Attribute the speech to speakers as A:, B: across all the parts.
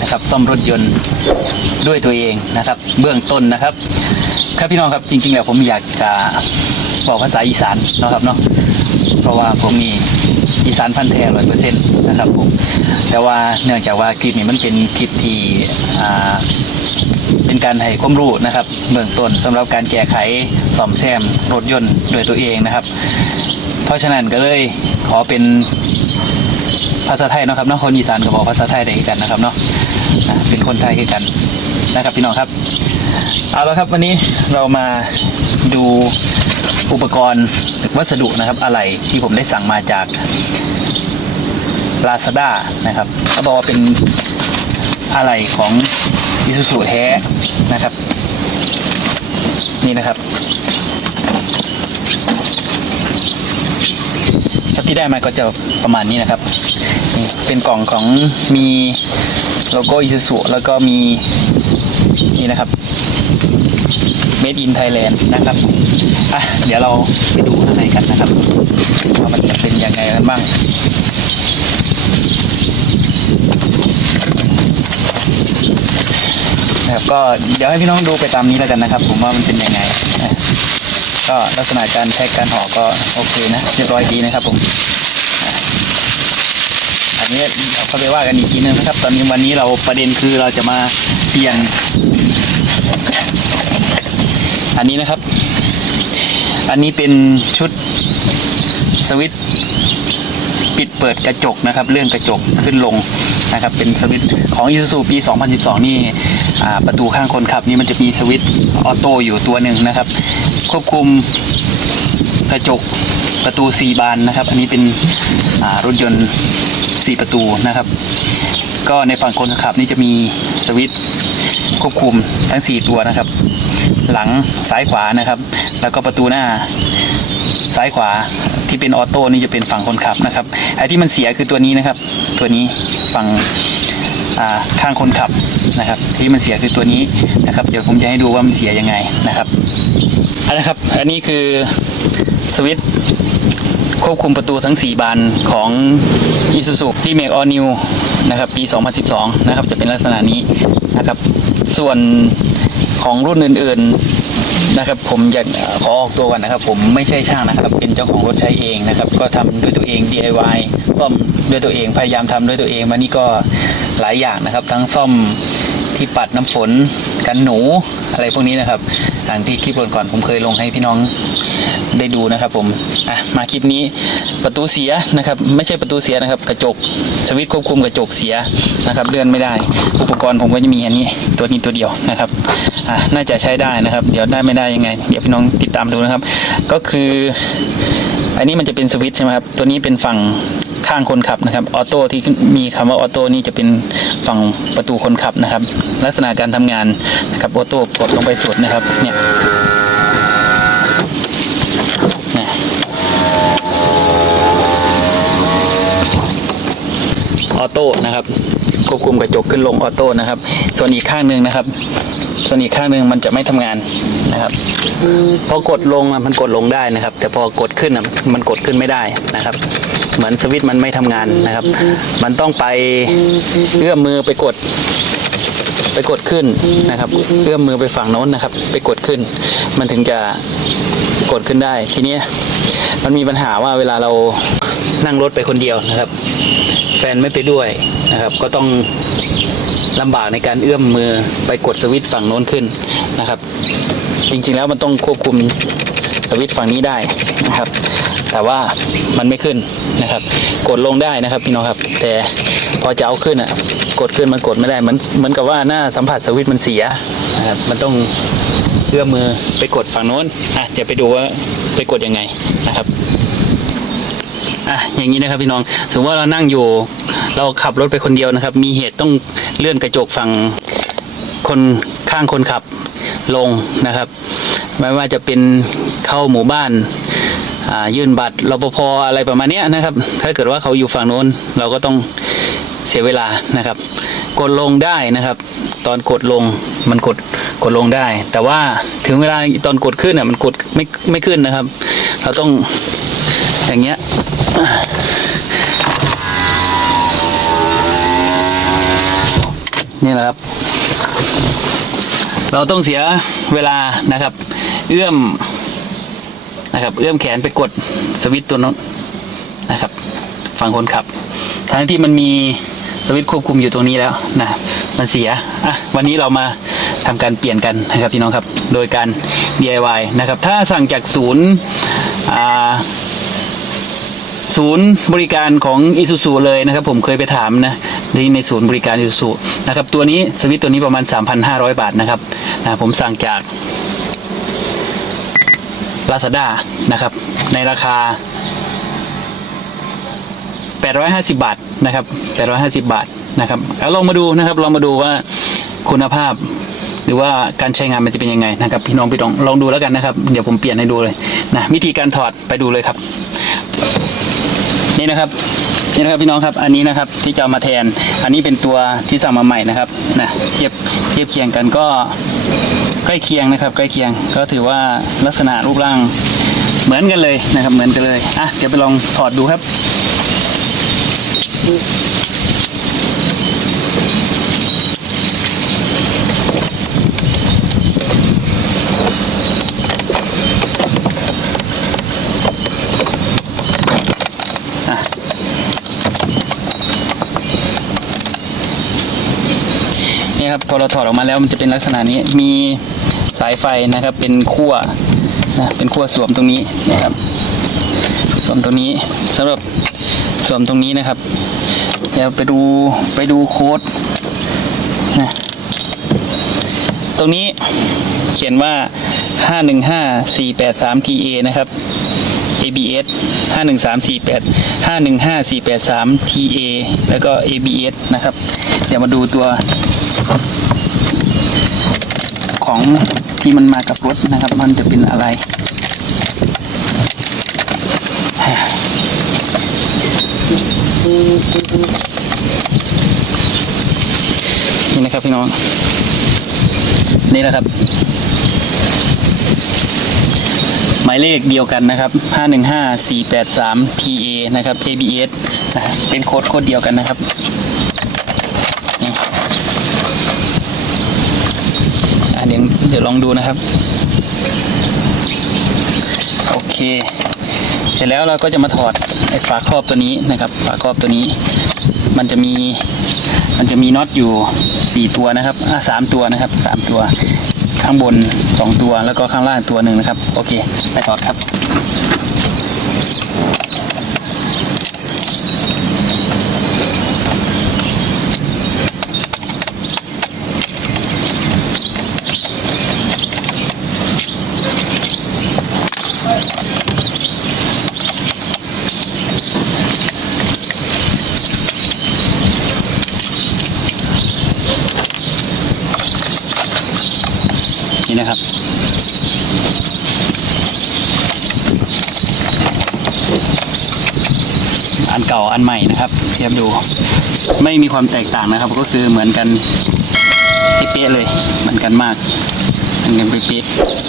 A: นะครับซ่อมรถยนต์ด้วยตัวเองนะครับ เบื้องต้นนะครับ ครับพี่น้องครับจริง ๆ แล้วผมอยากจะบอกภาษาอีสานนะครับเนาะเพราะว่าผมมีอีสานพันธุ์แท้ร้อยเปอร์เซ็นต์นะครับผมแต่ว่าเนื่องจากว่าคลิปนี้มันเป็นคลิปที่เป็นการให้ความรู้นะครับ เบื้องต้นสำหรับการแก้ไขซ่อมแซมรถยนต์ด้วยตัวเองนะครับ เพราะฉะนั้นก็เลยขอเป็น ภาษาไทยเนาะครับเนาะคนอีสานก็บอกภาษาไทยได้คือกันนะครับเนาะอะเป็นคนไทยคือกันนะครับพี่น้องครับ เอาละครับวันนี้เรามาดูอุปกรณ์วัสดุนะครับ อะไรที่ผมได้สั่งมาจาก Lazada นะครับเขาบอกว่าเป็นอะไรของอิซูซูแท้นะครับ นี่นะครับ ครับที่ได้มาก็จะประมาณนี้นะครับ เป็นกล่องของมีโลโก้อิซูซูแล้วก็มีนี่นะครับ Made in Thailand นะครับอะเดี๋ยวเราไปดูข้างในกันนะครับว่ามันจะเป็นยังไงกันบ้างนะครับก็เดี๋ยวให้พี่น้องดูไปตามนี้แล้วกันนะครับ ผมว่ามันเป็นยังไง ก็ลักษณะการแพ็กการห่อก็โอเคนะเรียบร้อยดีนะครับผมอันนี้เราเข้าไปว่ากันอีกทีนึงนะครับ ตอนนี้วันนี้เราประเด็นคือเราจะมาเปลี่ยน อันนี้นะครับ อันนี้เป็นชุดสวิตปิดเปิดกระจกนะครับเลื่อนกระจกขึ้นลง นะครับเป็นสวิตช์ของ i s u z u ปี 2012 นี่อ่ประตูข้างคนขับนี่มันจะมีสวิตช์ออโต้อยู่ตัวหนึ่งนะครับ ควบคุมกระจกประตู 4 บานนะครับ อันนี้เป็นรถยนต์ 4 ประตูนะครับ ก็ในฝั่งคนขับนี่จะมีสวิตช์ควบคุมทั้ง 4 ตัวนะครับ หลังซ้ายขวานะครับ แล้วก็ประตูหน้าซ้ายขวาที่เป็นออโต้นี่จะเป็นฝั่งคนขับนะครับไอ้ที่มันเสียคือตัวนี้นะครับ ตัวนี้ ฝั่งข้างคนขับนะครับที่มันเสียคือตัวนี้นะครับ เดี๋ยวผมจะให้ดูว่ามันเสียยังไงนะครับอันนะครับ อันนี้คือสวิตช์ควบคุมประตูทั้ง 4 บานของ Isuzu D-Max All New นะครับปี 2012 นะครับจะเป็นลักษณะนี้นะครับ ส่วนของรุ่นอื่นๆ นะครับผมอยากขอออกตัวก่อนนะครับ ผมไม่ใช่ช่างนะครับ เป็นเจ้าของรถใช้เองนะครับ ก็ทำด้วยตัวเอง DIY ซ่อมด้วยตัวเองพยายามทำด้วยตัวเองมานี่ก็หลายอย่างนะครับ ทั้งซ่อม ที่ปัดน้ำฝนกันหนูอะไรพวกนี้นะครับทางที่คลิปก่อนๆผมเคยลงให้พี่น้องได้ดูนะครับ ผมอะมาคลิปนี้ประตูเสียนะครับ ไม่ใช่ประตูเสียนะครับ กระจกสวิตช์ควบคุมกระจกเสียนะครับ เลื่อนไม่ได้ อุปกรณ์ผมก็จะมีอันนี้ตัวนี้ตัวเดียวนะครับอะน่าจะใช้ได้นะครับ เดี๋ยวได้ไม่ได้ยังไง เดี๋ยวพี่น้องติดตามดูนะครับ ก็คืออันนี้มันจะเป็นสวิตช์ใช่ไหมครับตัวนี้เป็นฝั่ง ข้างคนขับนะครับ ออโต้ที่มีคำว่าออโต้นี่จะเป็นฝั่งประตูคนขับนะครับ ลักษณะการทำงานนะครับออโต้กดลงไปสุดนะครับ เนี่ยออโต้นะครับ ควบคุมกระจกขึ้นลงออโต้นะครับ ส่วนอีกข้างหนึ่งนะครับ ส่วนอีกข้างหนึ่งมันจะไม่ทำงานนะครับพอกดลงมันกดลงได้นะครับ แต่พอกดขึ้นมันกดขึ้นไม่ได้นะครับ เหมือนสวิตช์มันไม่ทำงานนะครับ มันต้องไปเอื้อมมือไปกดไปกดขึ้นนะครับเอื้อมมือไปฝั่งโน้นนะครับ ไปกดขึ้น มันถึงจะกดขึ้นได้ ทีนี้มันมีปัญหาว่าเวลาเรานั่งรถไปคนเดียวนะครับ แฟนไม่ไปด้วยนะครับ ก็ต้องลำบากในการเอื้อมมือไปกดสวิตช์ฝั่งโน้นขึ้นนะครับ จริงๆแล้วมันต้องควบคุมสวิตช์ฝั่งนี้ได้นะครับ แต่ว่ามันไม่ขึ้นนะครับ กดลงได้นะครับพี่น้องครับ แต่พอจะเอาขึ้นอะ กดขึ้นมันกดไม่ได้เหมือนเหมือนกับว่าหน้าสัมผัสสวิตช์มันเสียนะครับ มันต้องเอื้อมมือไปกดฝั่งโน้นอะเดี๋ยวไปดูว่าไปกดยังไงนะครับ อะอย่างนี้นะครับพี่น้องสมมติว่าเรานั่งอยู่ เราขับรถไปคนเดียวนะครับ มีเหตุต้องเลื่อนกระจกฝั่งคนข้างคนขับลงนะครับ ไม่ว่าจะเป็นเข้าหมู่บ้านอ่ายื่นบัตรรปภอะไรประมาณนี้นะครับ ถ้าเกิดว่าเขาอยู่ฝั่งโน้น เราก็ต้องเสียเวลานะครับ กดลงได้นะครับ ตอนกดลงมันกดกดลงได้ แต่ว่าถึงเวลาตอนกดขึ้นอะมันกดไม่ไม่ขึ้นนะครับ เราต้องอย่างเงี้ย นี่แหละครับ เราต้องเสียเวลานะครับ เอื้อมนะครับ เอื้อมแขนไปกดสวิตตัวนั้นนะครับ ฝั่งคนขับ ทั้งที่มันมีสวิตควบคุมอยู่ตรงนี้แล้วนะมันเสียอะวันนี้เรามาทำการเปลี่ยนกันนะครับพี่น้องครับ โดยการ DIY นะครับ ถ้าสั่งจากศูนย์อ่า ศูนย์บริการของอิซูซูเลยนะครับ ผมเคยไปถามนะที่ในศูนย์บริการอิซูซูนะครับตัวนี้สวิตตัวนี้ประมาณ 3,500 บาทนะครับนะผมสั่งจาก Lazada นะครับ ในราคา 850 บาทนะครับ 850 บาทนะครับเอาลองมาดูนะครับลองมาดูว่าคุณภาพหรือว่าการใช้งานมันจะเป็นยังไงนะครับ พี่น้องพี่น้องลองดูแล้วกันนะครับ เดี๋ยวผมเปลี่ยนให้ดูเลยนะวิธีการถอดไปดูเลยครับ นี่นะครับนี่นะครับพี่น้องครับอันนี้นะครับที่จะามาแทน อันนี้เป็นตัวที่สั่งมาใหม่นะครับนะเทียบเทียบเคียงกันก็ใกล้เคียงนะครับ ใกล้เคียงก็ถือว่าลักษณะรูปร่างเหมือนกันเลยนะครับ เหมือนกันเลยอะเดี๋ยวไปลองถอดดูครับ นี่ครับพอเราถอดออกมาแล้วมันจะเป็นลักษณะนี้มีสายไฟนะครับ เป็นขั้วนะเป็นขั้วสวมตรงนี้นะครับ สวมตรงนี้สำหรับสวมตรงนี้นะครับ เดี๋ยวไปดูไปดูโค้ดนะตรงนี้เขียนว่า 515483 TA นะครับ ABS 51348 515 483 TA แล้วก็ ABS นะครับ เดี๋ยวมาดูตัว ของที่มันมากับรถนะครับ มันจะเป็นอะไร นี่นะครับพี่น้อง นี่นะครับ หมายเลขเดียวกันนะครับ 515483 PA นะครับ ABS เป็นโค้ดโค้ดเดียวกันนะครับนี่อะ เดี๋ยวเดี๋ยวลองดูนะครับ โอเค เสร็จแล้วเราก็จะมาถอดไอ้ฝาครอบตัวนี้นะครับ ฝาครอบตัวนี้ มันจะมีมันจะมีน็อตอยู่สี่ตัวนะครับอ่าสามตัวนะครับสามตัว ข้างบนสองตัวแล้วก็ข้างล่างตัวหนึ่งนะครับ โอเค ไปถอดครับ อันเก่าอันใหม่นะครับเทียบดู ไม่มีความแตกต่างนะครับ ก็คือเหมือนกันเป๊ะเลยเหมือนกันมากเหมือนกันเป๊ะ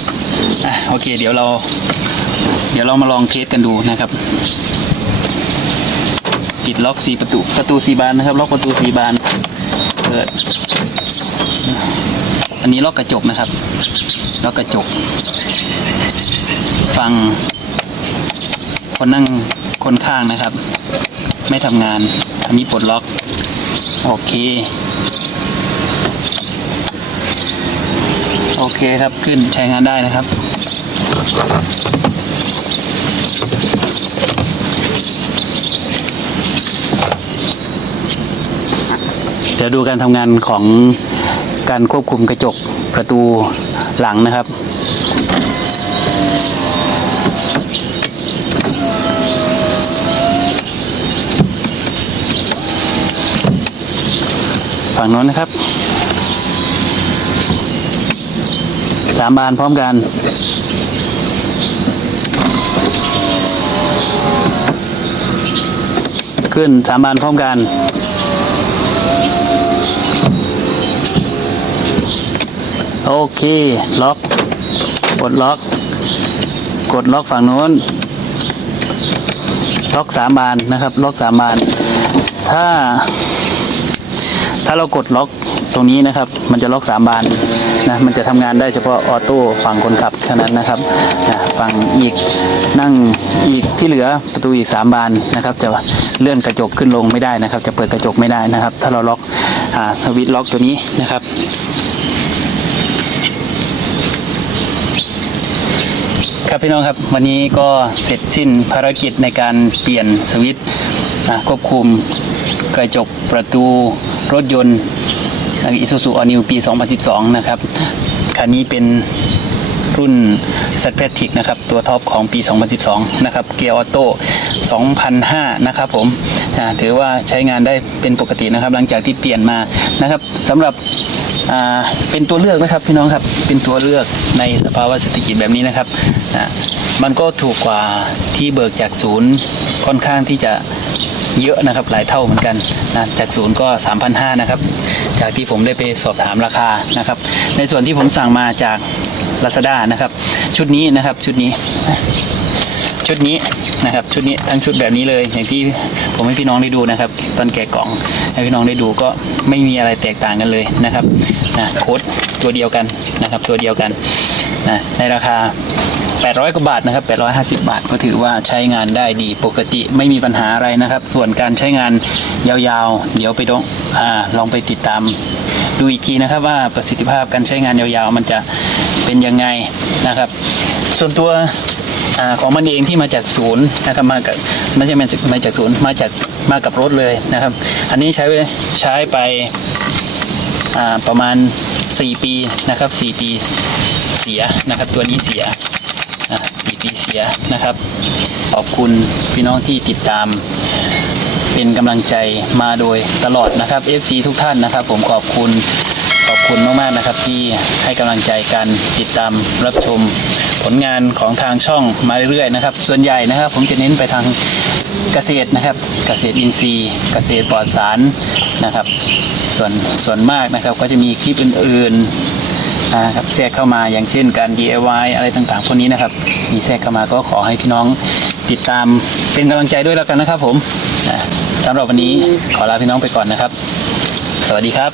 A: ๆอะโอเค เดี๋ยวเรา เดี๋ยวเรามาลองเทสกันดูนะครับปิดล็อกสีประตูประตูสีบานนะครับ ล็อกประตูสีบานเปิดอันนี้ล็อกกระจกนะครับล็อกกระจก ฟังคนนั่ง คนข้างนะครับ ไม่ทำงาน อันนี้ปลดล็อก โอเค โอเคครับขึ้นใช้งานได้นะครับ เดี๋ยวดูการทำงานของการควบคุมกระจกประตูหลังนะครับ ฝั่งโน้นนะครับสามบานพร้อมกันขึ้นสามบานพร้อมกัน โอเค ล็อก กดล็อก กดล็อกฝั่งโน้น ล็อกสามบานนะครับ ล็อกสามบาน ถ้า ถ้าเรากดล็อกตรงนี้นะครับ มันจะล็อกสามบานนะมันจะทำงานได้เฉพาะออโต้ฝั่งคนขับแค่นั้นนะครับนะฝั่งอีกนั่งอีกที่เหลือประตูอีกสามบานนะครับ จะเลื่อนกระจกขึ้นลงไม่ได้นะครับ จะเปิดกระจกไม่ได้นะครับ ถ้าเราล็อกอสวิตช์ล็อกตัวนี้นะครับครับพี่น้องครับวันนี้ก็เสร็จสิ้นภารกิจในการเปลี่ยนสวิตช์ควบคุมกระจกประตู รถยนต์อิซูซูออนิวปี 2012 นะครับ คันนี้เป็นรุ่น z p a t i c นะครับ ตัวท็อปของปี 2012 นะครับ เกียร์ออโต้ 2005 นะครับผมถือว่าใช้งานได้เป็นปกตินะครับ หลังจากที่เปลี่ยนมานะครับสำหรับเป็นตัวเลือกนะครับพี่น้องครับ เป็นตัวเลือกในสภาวะเศรษฐกิจแบบนี้นะครับ มันก็ถูกกว่าที่เบิกจากศูนย์ค่อนข้างที่จะ เยอะนะครับหลายเท่าเหมือนกันนะจากศูนย์ก็ 3,500นะครับจากที่ผมได้ไปสอบถามราคานะครับ ในส่วนที่ผมสั่งมาจาก Lazada นะครับ ชุดนี้นะครับชุดนี้ชุดนี้นะครับ ชุดนี้ทั้งชุดแบบนี้เลยอย่างที่ผมให้พี่น้องได้ดูนะครับ ตอนแกะกล่องให้พี่น้องได้ดูก็ไม่มีอะไรแตกต่างกันเลยนะครับนะโค้ดตัวเดียวกันนะครับ ตัวเดียวกันนะในราคา 800กว่าบาทนะครับ 850 บาทก็ถือว่าใช้งานได้ดีปกติไม่มีปัญหาอะไรนะครับ ส่วนการใช้งานยาวๆ เดี๋ยวไปดองอลองไปติดตามดูอีกทีนะครับว่าประสิทธิภาพการใช้งานยาวๆ มันจะเป็นยังไงนะครับ ส่วนตัวอของมันเองที่มาจากศูนย์นะครับมากับไม่ใช่มาจากมาจากศูนย์มาจากมากับรถเลยนะครับ อันนี้ใช้ใช้ไปประมาณ 4 ปีนะครับ 4 ปีเสียนะครับ ตัวนี้เสีย ปีเสียนะครับ ขอบคุณพี่น้องที่ติดตาม เป็นกำลังใจมาโดยตลอดนะครับ FC ทุกท่านนะครับ ผมขอบคุณขอบคุณมากๆนะครับที่ให้กำลังใจกันติดตามรับชมผลงานของทางช่องมาเรื่อยๆนะครับ ส่วนใหญ่นะครับ ผมจะเน้นไปทางเกษตรนะครับ เกษตรอินทรีย์ เกษตรปลอดสารนะครับ ส่วนส่วนมากนะครับก็จะมีคลิปอื่นๆ นะครับแทรกเข้ามาอย่างเช่นการ DIY อะไรต่างๆพวกนี้นะครับ มีแทรกเข้ามาก็ขอให้พี่น้องติดตามเป็นกำลังใจด้วยแล้วกันนะครับ ผมสำหรับวันนี้ขอลาพี่น้องไปก่อนนะครับ สวัสดีครับ